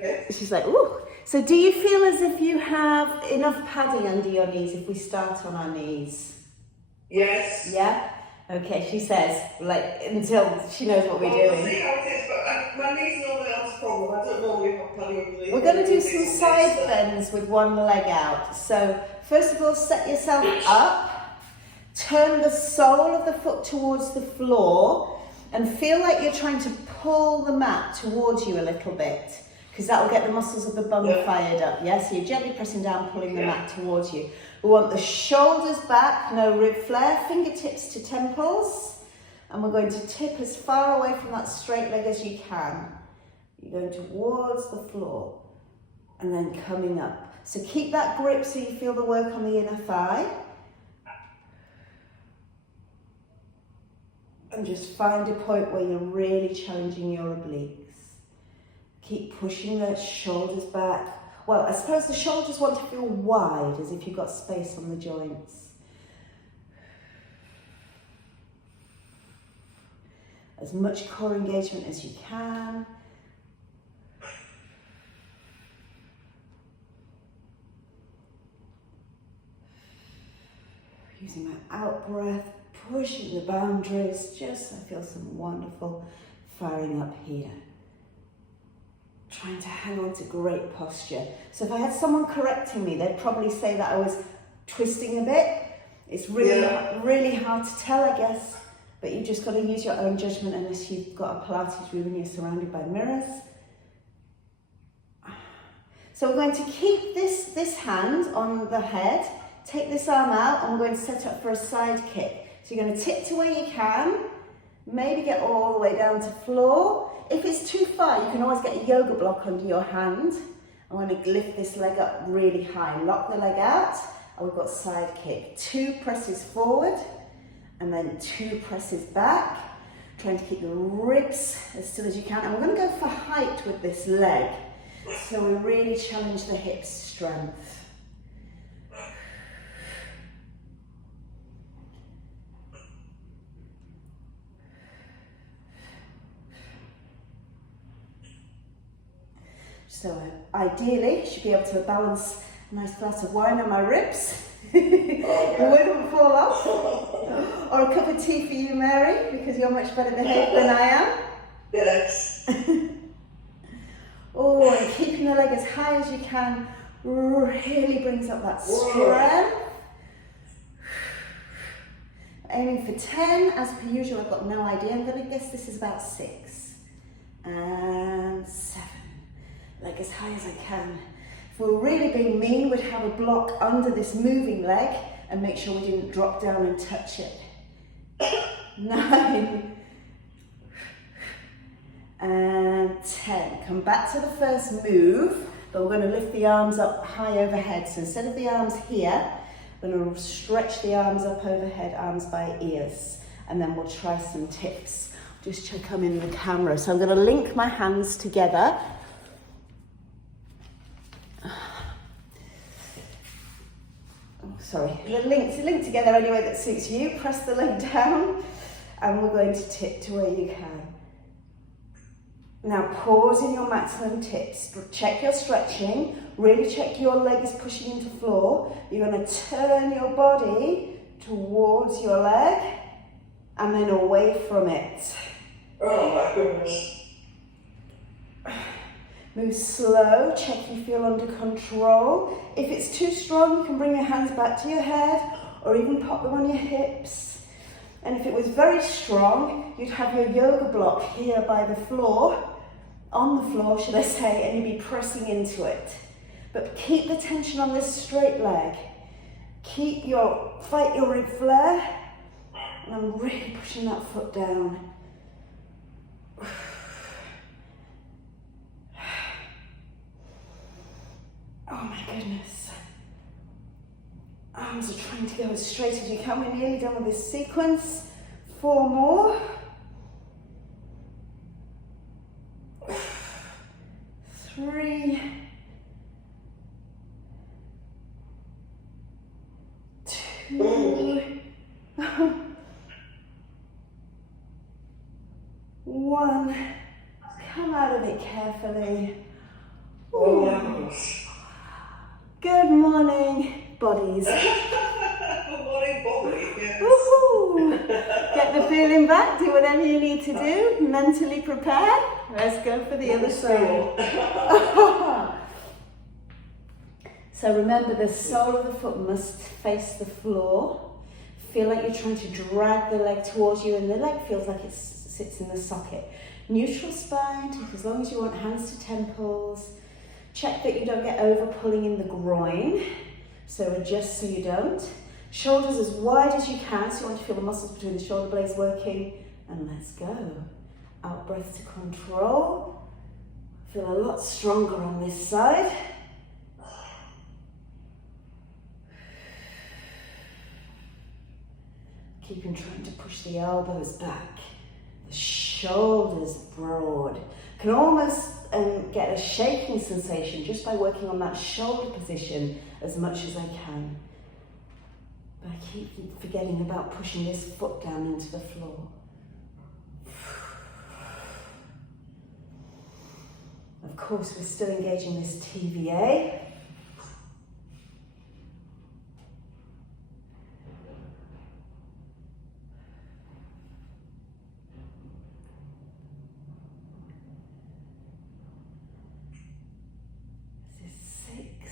Okay. She's like, ooh. So do you feel as if you have enough padding under your knees if we start on our knees? Yes. Yeah? Okay, she says, like, until she knows what we're doing. We'll see how it is, but my knees normally aren't a problem. I don't normally have padding underneath. We're going to do some side bends with one leg out. So first of all, set yourself up, turn the sole of the foot towards the floor, and feel like you're trying to pull the mat towards you a little bit, because that will get the muscles of the bum fired up. Yeah, so you're gently pressing down, pulling the mat towards you. We want the shoulders back, no rib flare, fingertips to temples, and we're going to tip as far away from that straight leg as you can. You're going towards the floor and then coming up. So keep that grip so you feel the work on the inner thigh. And just find a point where you're really challenging your obliques. Keep pushing the shoulders back. Well, I suppose the shoulders want to feel wide, as if you've got space on the joints. As much core engagement as you can. Using my out breath, pushing the boundaries, just so I feel some wonderful firing up here. Trying to hang on to great posture. So if I had someone correcting me, they'd probably say that I was twisting a bit. It's really, really hard to tell, I guess, but you've just got to use your own judgment unless you've got a Pilates room and you're surrounded by mirrors. So we're going to keep this hand on the head, take this arm out, and we're going to set up for a side kick. So you're going to tip to where you can, maybe get all the way down to floor. If it's too far, you can always get a yoga block under your hand. I'm going to lift this leg up really high, lock the leg out, and we've got side kick. 2 presses forward, and then 2 presses back. Trying to keep the ribs as still as you can. And we're going to go for height with this leg. So we really challenge the hip strength. So ideally, should be able to balance a nice glass of wine on my ribs. The wood won't fall off. Or a cup of tea for you, Mary, because you're much better behaved than I am. Yes. Oh, and keeping the leg as high as you can really brings up that strength. Aiming for 10, as per usual. I've got no idea. I'm going to guess this is about 6. And 7. Leg as high as I can. If we're really being mean, we'd have a block under this moving leg and make sure we didn't drop down and touch it. 9. And 10. Come back to the first move, but we're going to lift the arms up high overhead. So instead of the arms here, we're going to stretch the arms up overhead, arms by ears. And then we'll try some tips. Just check I'm in the camera. So I'm going to link my hands together. Sorry, link together any way that suits you. Press the leg down, and we're going to tip to where you can. Now pause in your maximum tips. Check your stretching. Really check your leg is pushing into floor. You're going to turn your body towards your leg, and then away from it. Oh my goodness. Move slow, check you feel under control. If it's too strong, you can bring your hands back to your head or even pop them on your hips. And if it was very strong, you'd have your yoga block here by the floor, on the floor, should I say, and you'd be pressing into it. But keep the tension on this straight leg. Fight your rib flare, and I'm really pushing that foot down. Oh my goodness. Arms are trying to go as straight as you can. We're nearly done with this sequence. 4 more. 3. 2. 1. Come out of it carefully. Oh my gosh. Good morning, bodies. Good morning, Bobby. Yes. Woohoo! Get the feeling back, do whatever you need to do, mentally prepare. Let's go for the other side. So remember, the sole of the foot must face the floor. Feel like you're trying to drag the leg towards you and the leg feels like it sits in the socket. Neutral spine, take as long as you want, hands to temples. Check that you don't get over pulling in the groin. So adjust so you don't. Shoulders as wide as you can, so you want to feel the muscles between the shoulder blades working. And let's go. Out breath to control. Feel a lot stronger on this side. Keeping trying to push the elbows back. The shoulders broad. Can almost get a shaking sensation just by working on that shoulder position as much as I can. But I keep forgetting about pushing this foot down into the floor. Of course, we're still engaging this TVA.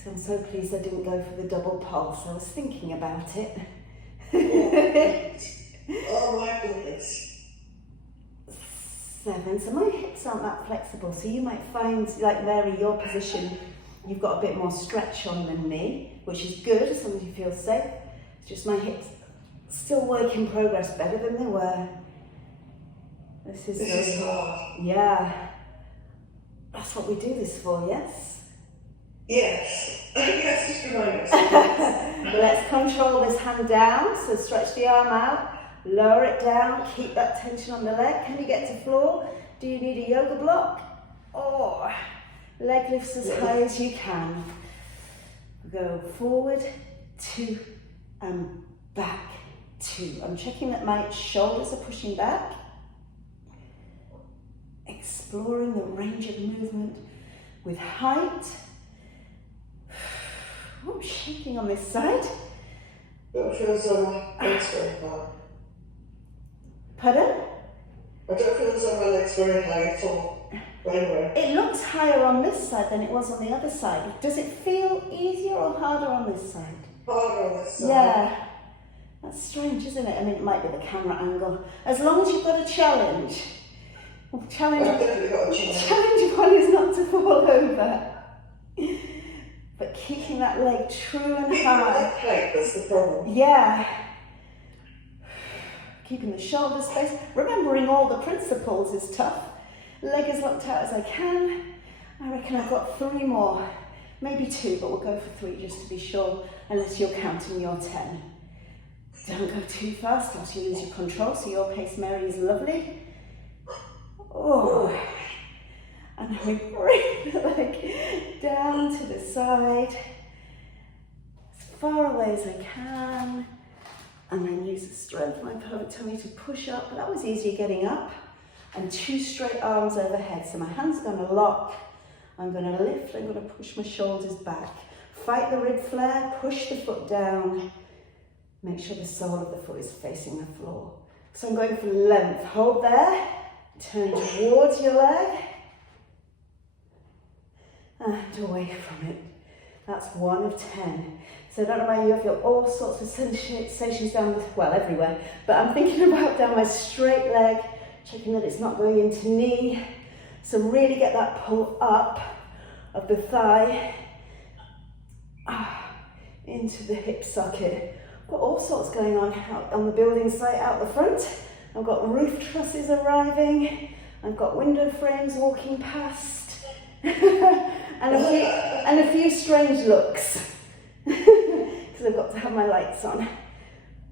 I'm so pleased I didn't go for the double pulse. I was thinking about it. Oh my goodness. 7. So my hips aren't that flexible. So you might find, like Mary, your position, you've got a bit more stretch on than me, which is good as long as you feel safe. It's just my hips still work in progress, better than they were. This is hard. Yeah. That's what we do this for, yes? Yes. Yes, just remind us. Let's control this hand down, so stretch the arm out, lower it down, keep that tension on the leg. Can you get to floor? Do you need a yoga block? Or leg lifts as high as you can. Go forward, 2, and back, 2. I'm checking that my shoulders are pushing back. Exploring the range of movement with height. I'm shaking on this side. Don't feel as though my legs very high. Pardon? I don't feel as though my legs very high at all. But anyway. It looks higher on this side than it was on the other side. Does it feel easier or harder on this side? Harder on this side. Yeah. That's strange, isn't it? I mean, it might be the camera angle. As long as you've got a challenge. I've definitely got a challenge. Challenge one is not to fall over. But keeping that leg true and high. That plate, that's the problem. Yeah. Keeping the shoulders spaced. Remembering all the principles is tough. Leg as locked out as I can. I reckon I've got 3 more. Maybe 2, but we'll go for 3 just to be sure, unless you're counting your 10. Don't go too fast, else you lose your control, so your pace, Mary, is lovely. Oh. And I bring the leg down to the side, as far away as I can, and then use the strength of my pelvic tummy to push up. But that was easier getting up. And 2 straight arms overhead. So my hands are going to lock. I'm going to lift. I'm going to push my shoulders back. Fight the rib flare. Push the foot down. Make sure the sole of the foot is facing the floor. So I'm going for length. Hold there. Turn towards your leg. And away from it. That's 1 of 10. So I don't know where you feel all sorts of sensations down this, well, everywhere. But I'm thinking about down my straight leg, checking that it's not going into knee. So really get that pull up of the thigh into the hip socket. Got all sorts going on out on the building site out the front. I've got roof trusses arriving. I've got window frames walking past. and a few strange looks because I've got to have my lights on.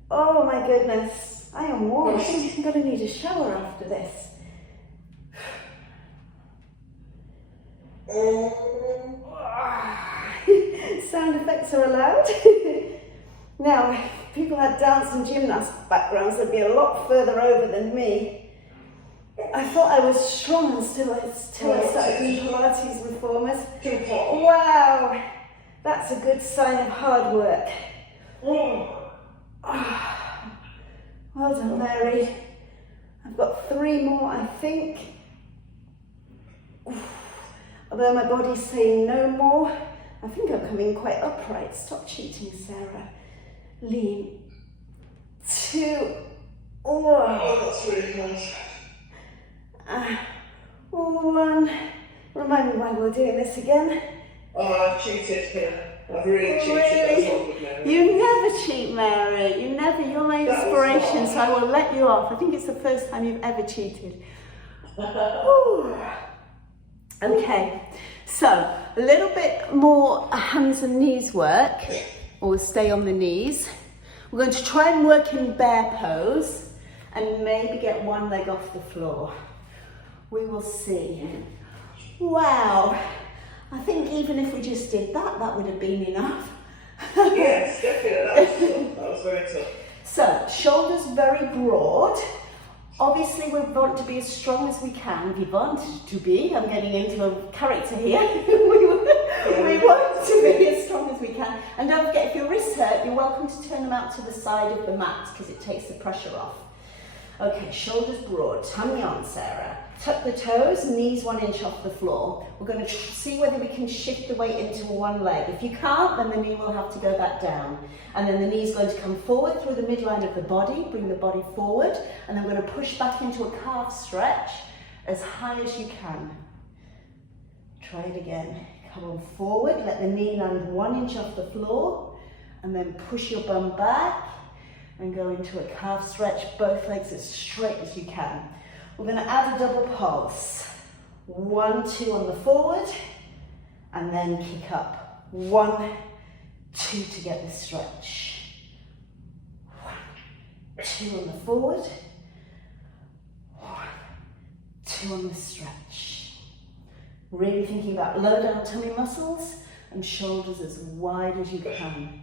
Oh my goodness, I am warm. I think I'm going to need a shower after this. Sound effects are allowed. Now, if people had dance and gymnast backgrounds, they'd be a lot further over than me. I thought I was strong until I started doing Pilates reformers. Too hot. Wow, that's a good sign of hard work. Well done, Mary. I've got 3 more, I think. Although my body's saying no more, I think I'm coming quite upright. Stop cheating, Sarah. Lean. 2. Oh, that's really nice. 1. Remind me why we're doing this again. Oh, I've cheated here. I've really cheated. Really? That's all good, Mary. You never cheat, Mary. You never. You're my inspiration, so I will let you off. I think it's the first time you've ever cheated. Okay, so a little bit more hands and knees work, or stay on the knees. We're going to try and work in bear pose and maybe get one leg off the floor. We will see. Wow, I think even if we just did that, that would have been enough. Yes, definitely. That was very tough. So, shoulders very broad. Obviously, we want to be as strong as we can. We want to be, I'm getting into a character here. we want to be as strong as we can. And don't forget, if your wrists hurt, you're welcome to turn them out to the side of the mat because it takes the pressure off. Okay, shoulders broad. Tummy on, Sarah. Tuck the toes, knees 1 inch off the floor. We're going to see whether we can shift the weight into one leg. If you can't, then the knee will have to go back down. And then the knee's going to come forward through the midline of the body, bring the body forward, and then we're going to push back into a calf stretch as high as you can. Try it again. Come on forward, let the knee land 1 inch off the floor, and then push your bum back and go into a calf stretch, both legs as straight as you can. We're going to add a double pulse. 1, 2 on the forward, and then kick up. 1, 2 to get the stretch. 1, 2 on the forward. 1, 2 on the stretch. Really thinking about low down tummy muscles and shoulders as wide as you can.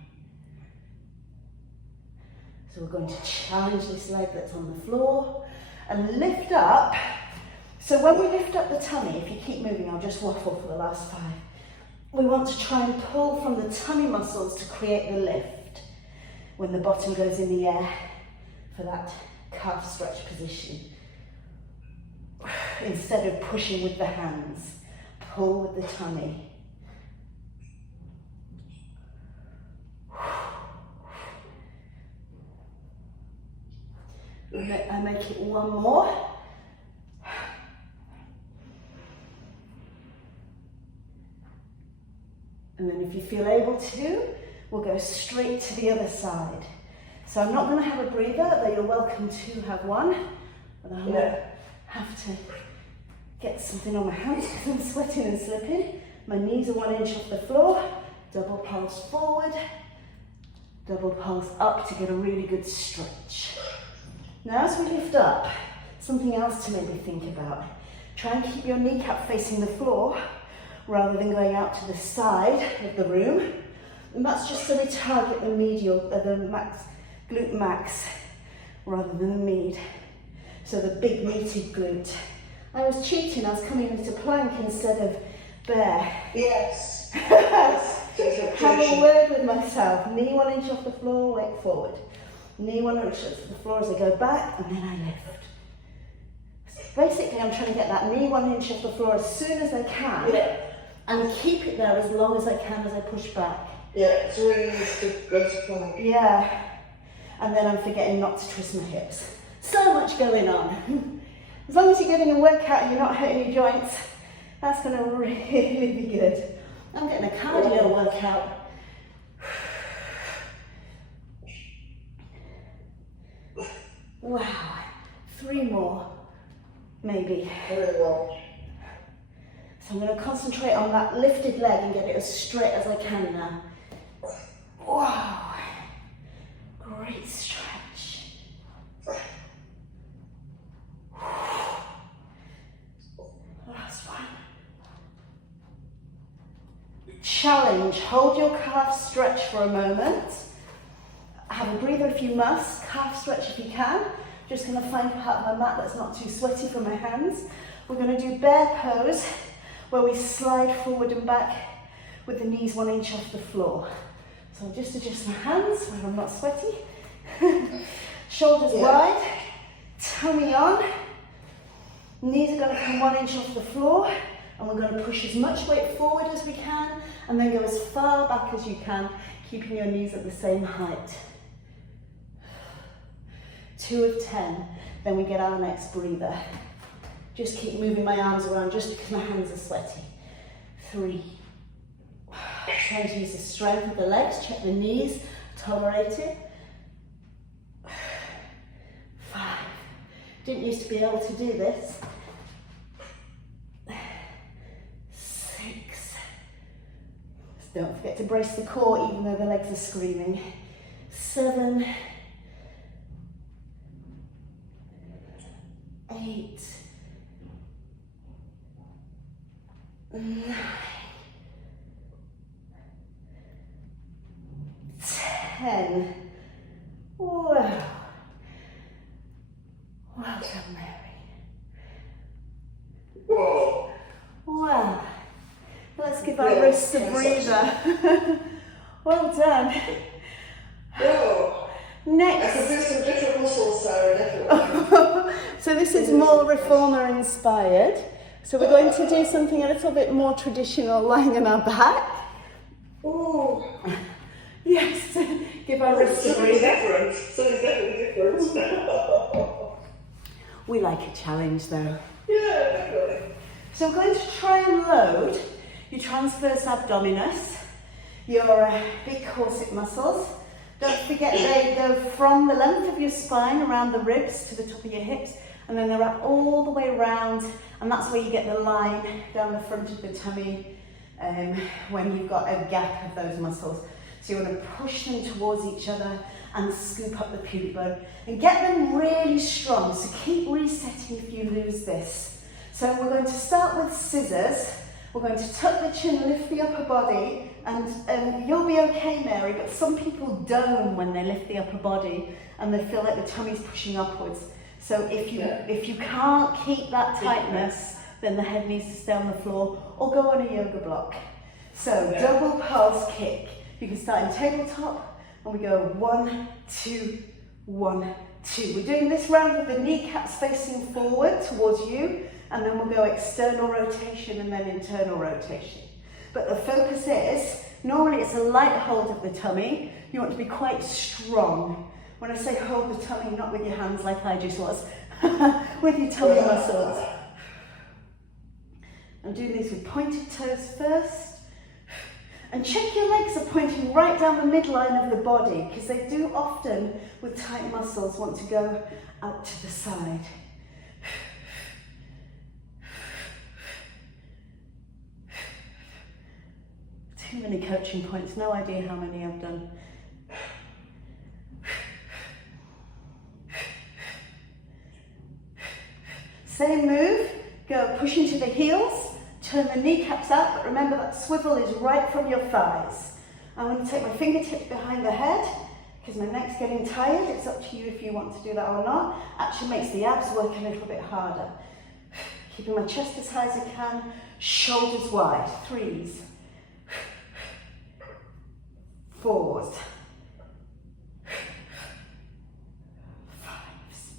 So we're going to challenge this leg that's on the floor and lift up. So when we lift up the tummy, if you keep moving, I'll just waffle for the last 5. We want to try and pull from the tummy muscles to create the lift when the bottom goes in the air for that calf stretch position. Instead of pushing with the hands, pull with the tummy. I make it 1 more. And then if you feel able to, we'll go straight to the other side. So I'm not going to have a breather, though you're welcome to have one. But I'm going to have to get something on my hands because I'm sweating and slipping. My knees are 1 inch off the floor. Double pulse forward. Double pulse up to get a really good stretch. Now as we lift up, something else to maybe think about. Try and keep your kneecap facing the floor rather than going out to the side of the room. And that's just so we target the medial, the max, glute max, rather than the med. So the big meaty glute. I was cheating, I was coming into plank instead of bear. Yes. Have a word with myself. Knee 1 inch off the floor, weight forward. Knee 1 inch off the floor as I go back, and then I lift. Basically, I'm trying to get that knee 1 inch off the floor as soon as I can, and keep it there as long as I can as I push back. Yeah, it's really nice to go to plank. Yeah, and then I'm forgetting not to twist my hips. So much going on. As long as you're getting a workout and you're not hurting your joints, that's going to really be good. I'm getting a cardio workout. Wow, 3 more, maybe. Very well. So I'm going to concentrate on that lifted leg and get it as straight as I can now. Wow, great stretch. Last one. Challenge, hold your calf stretch for a moment. Have a breather if you must, calf stretch if you can. Just going to find a part of my mat that's not too sweaty for my hands. We're going to do bear pose, where we slide forward and back with the knees 1 inch off the floor. So I'll just adjust my hands where I'm not sweaty. Shoulders wide, tummy on. Knees are going to come 1 inch off the floor, and we're going to push as much weight forward as we can, and then go as far back as you can, keeping your knees at the same height. 2 of 10, then we get our next breather. Just keep moving my arms around just because my hands are sweaty. 3. Trying to use the strength of the legs, check the knees, tolerate it. 5. Didn't used to be able to do this. 6. Just don't forget to brace the core even though the legs are screaming. 7. 8. 9. 10. Wow. Well done, Mary. Whoa. Wow. Let's give our wrists a breather. Well done. Whoa. I Next. can do some different muscles, Sarah, definitely. So this is more reformer inspired. So we're going to do something a little bit more traditional, lying on our back. Ooh. Yes. Give our wrists a Something's breather. different. Something's definitely different. We like a challenge though. Yeah, definitely. So we're going to try and load your transverse abdominis, your big corset muscles. Don't forget they go from the length of your spine around the ribs to the top of your hips, and then they wrap all the way around, and that's where you get the line down the front of the tummy when you've got a gap of those muscles. So you want to push them towards each other and scoop up the pubic bone and get them really strong. So keep resetting if you lose this. So we're going to start with scissors. We're going to tuck the chin, lift the upper body, and you'll be okay, Mary, but some people dome when they lift the upper body and they feel like the tummy's pushing upwards. So if you can't keep that tightness, then the head needs to stay on the floor or go on a yoga block. So double pulse kick. You can start in tabletop and we go 1, 2, 1, 2. We're doing this round with the kneecaps facing forward towards you, and then we'll go external rotation and then internal rotation. But the focus is, normally it's a light hold of the tummy. You want to be quite strong. When I say hold the tummy, not with your hands like I just was, with your tummy muscles. I'm doing these with pointed toes first. And check your legs are pointing right down the midline of the body, because they do often, with tight muscles, want to go out to the side. Too many coaching points, no idea how many I've done. Same move, go push into the heels. Turn the kneecaps out, but remember that swivel is right from your thighs. I'm going to take my fingertips behind the head because my neck's getting tired. It's up to you if you want to do that or not. Actually makes the abs work a little bit harder. Keeping my chest as high as I can, shoulders wide. 3s, 4s, 5s,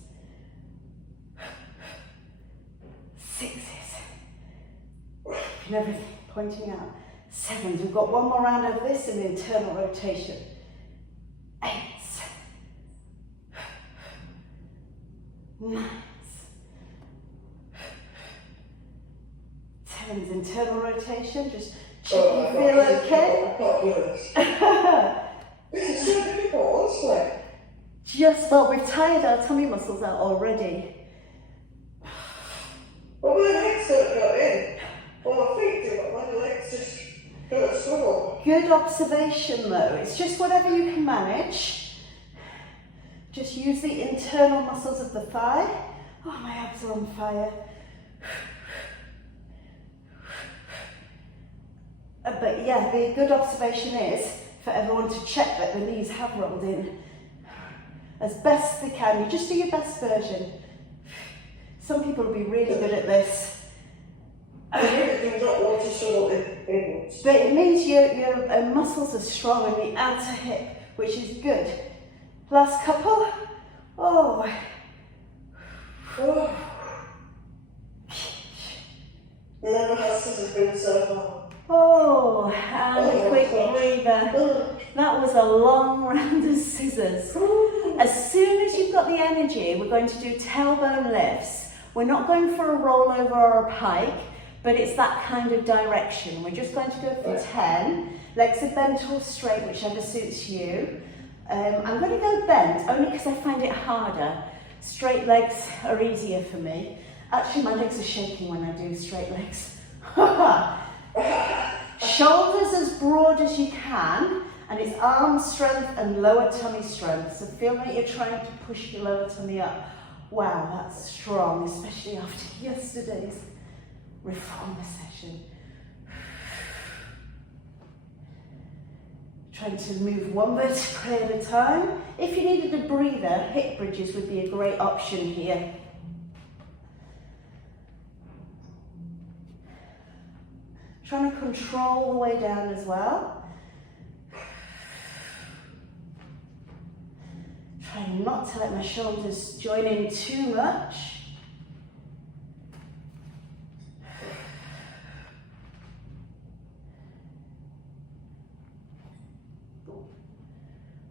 6s. And everything pointing out. 7s. We've got one more round of this in the internal rotation. 8s. 9s. 10s. Internal rotation. Just check you feel okay. This is so difficult, honestly. Just thought we've tired our tummy muscles out already. Well, my legs don't go in. Well, my feet do, but my legs just don't struggle. Good observation though. It's just whatever you can manage. Just use the internal muscles of the thigh. Oh, my abs are on fire. But yeah, the good observation is for everyone to check that the knees have rolled in as best they can. You just do your best version. Some people will be really good at this. I really do not want to struggle inwards. But it means your muscles are strong in the outer hip, which is good. Last couple. Oh. Oh. Never has it been so long. Oh, and a quick breather. That was a long round of scissors. As soon as you've got the energy, we're going to do tailbone lifts. We're not going for a rollover or a pike, but it's that kind of direction. We're just going to go for 10. Legs are bent or straight, whichever suits you. I'm going to go bent, only because I find it harder. Straight legs are easier for me. Actually, my legs are shaking when I do straight legs. Shoulders as broad as you can, and it's arm strength and lower tummy strength. So feel like you're trying to push your lower tummy up. Wow, that's strong, especially after yesterday's reformer session. Trying to move one vertebrae at a time. If you needed a breather, hip bridges would be a great option here. Trying to control the way down as well. Trying not to let my shoulders join in too much.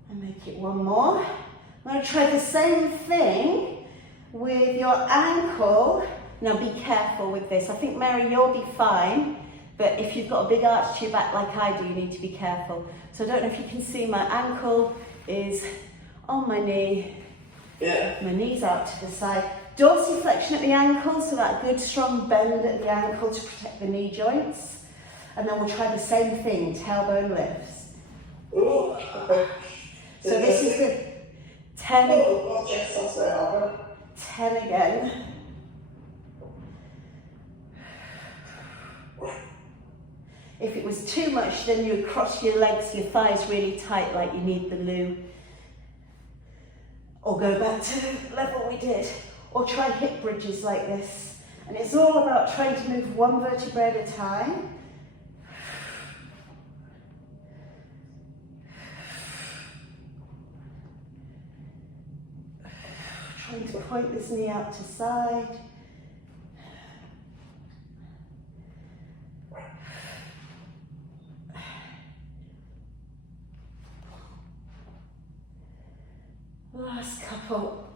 And make it one more. I'm going to try the same thing with your ankle. Now be careful with this. I think, Mary, you'll be fine. But if you've got a big arch to your back like I do, you need to be careful. So I don't know if you can see, my ankle is on my knee. Yeah. My knee's out to the side. Dorsiflexion at the ankle, so that good strong bend at the ankle to protect the knee joints. And then we'll try the same thing, tailbone lifts. Ooh. So this is the 10. Oh, yes, that's it. 10 again. If it was too much, then you would cross your legs, your thighs really tight like you need the loo. Or go back to the level we did. Or try hip bridges like this. And it's all about trying to move one vertebrae at a time. Trying to point this knee out to side. Last couple,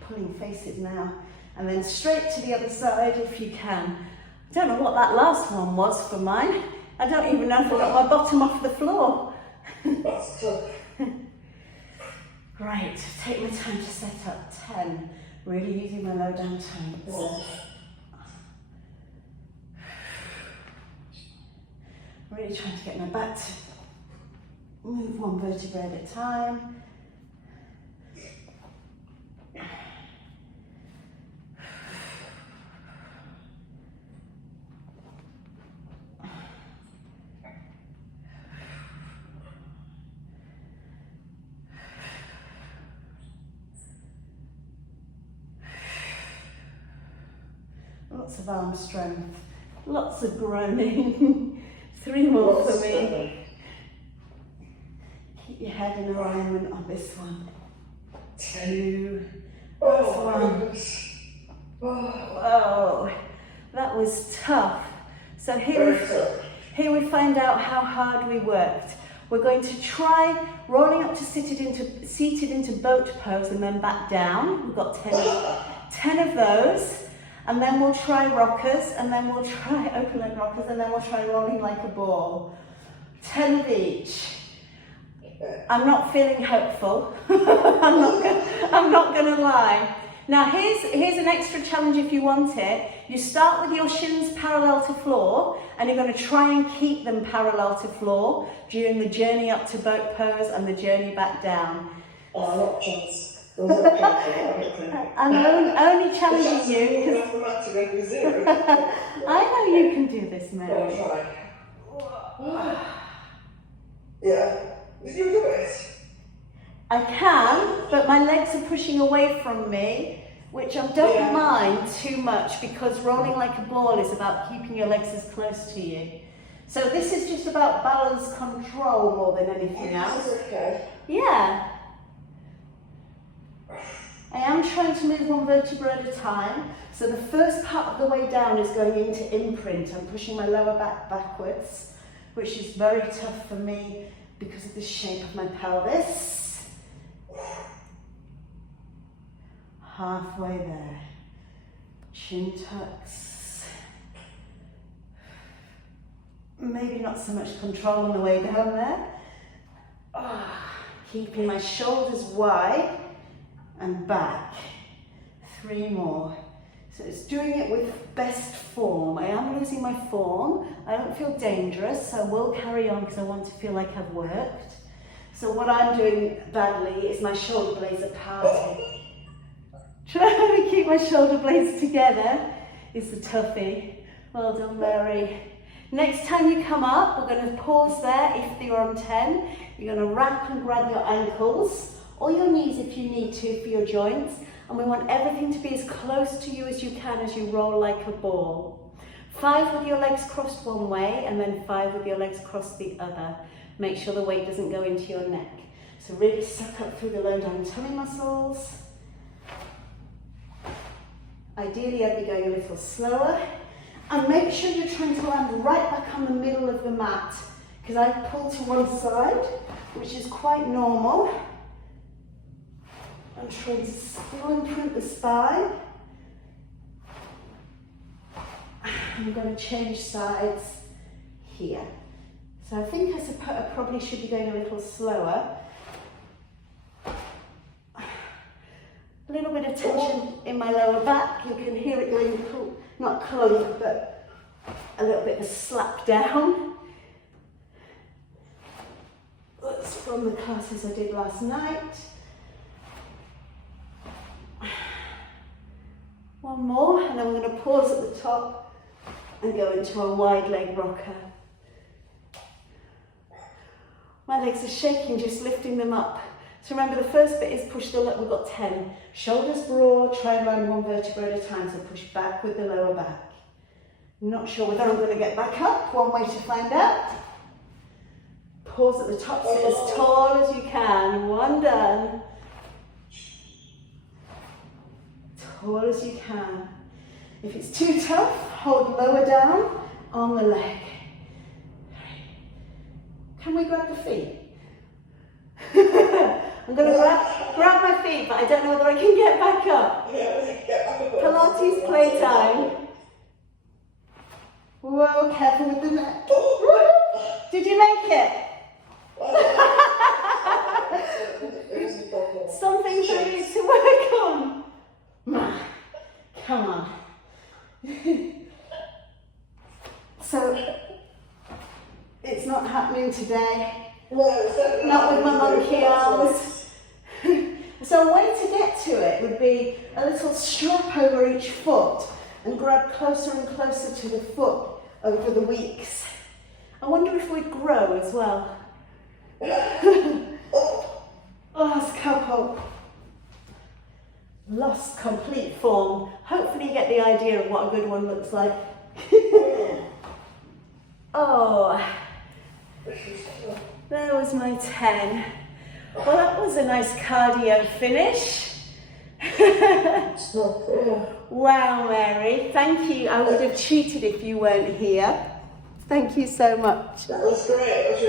pulling faces now, and then straight to the other side if you can. I don't know what that last one was for mine. I don't even know if I got my bottom off the floor. That's tough. Right, take my time to set up 10, really using my low down toes. Really trying to get my back to move one vertebrae at a time. Lots of arm strength, lots of groaning. 3 more for me. Keep your head in alignment on this one. 2. Oh, One. Whoa, that was tough. So here we find out how hard we worked. We're going to try rolling up to seated into boat pose and then back down. We've got 10 of those. And then we'll try rockers, and then we'll try open leg rockers, and then we'll try rolling like a ball. 10 of each. I'm not feeling hopeful. I'm not gonna lie. Now here's an extra challenge if you want it. You start with your shins parallel to floor, and you're going to try and keep them parallel to floor during the journey up to boat pose and the journey back down. Oh, not chance. I'm only challenging you because I know you can do this, Mary. Yeah. Did you do it? I can, but my legs are pushing away from me, which I don't mind too much because rolling like a ball is about keeping your legs as close to you. So this is just about balance control more than anything else. Okay. Yeah. I am trying to move one vertebra at a time. So the first part of the way down is going into imprint. I'm pushing my lower back backwards, which is very tough for me because of the shape of my pelvis. Halfway there. Chin tucks. Maybe not so much control on the way down there. Keeping my shoulders wide and back. 3 more. So it's doing it with best form. I am losing my form. I don't feel dangerous, so I will carry on because I want to feel like I've worked. So what I'm doing badly is my shoulder blades are parting. Trying to keep my shoulder blades together is the toughie. Well done, Mary. Next time you come up, we're going to pause there if you're on 10. You're going to wrap and grab your ankles, or your knees if you need to for your joints. And we want everything to be as close to you as you can as you roll like a ball. 5 with your legs crossed one way, and then 5 with your legs crossed the other. Make sure the weight doesn't go into your neck. So really suck up through the low down tummy muscles. Ideally, I'd be going a little slower. And make sure you're trying to land right back on the middle of the mat, because I pull to one side, which is quite normal. I'm trying to still imprint the spine. I'm going to change sides here. So I think I probably should be going a little slower. A little bit of tension in my lower back. You can hear it going, not clunk, but a little bit of a slap down. That's from the classes I did last night. 1 more, and then we're going to pause at the top and go into a wide leg rocker. My legs are shaking, just lifting them up. So remember, the first bit is push the leg. We've got 10. Shoulders broad, try and land 1 vertebra at a time, so push back with the lower back. Not sure whether I'm going to get back up. One way to find out. Pause at the top, sit as tall as you can. 1 done. Tall as you can. If it's too tough, hold lower down on the leg. Can we grab the feet? I'm going to grab my feet, but I don't know whether I can get back up. Pilates playtime. Whoa, careful with the neck. Did you make it? Some things I need to work on. Come on. So, it's not happening today. Not with my monkey arms. So a way to get to it would be a little strap over each foot and grab closer and closer to the foot over the weeks. I wonder if we'd grow as well. Last couple. Lost complete form. Hopefully you get the idea of what a good one looks like. Oh, there was my 10. Well, that was a nice cardio finish. Wow, Mary, thank you. I would have cheated if you weren't here. Thank you so much. That was great.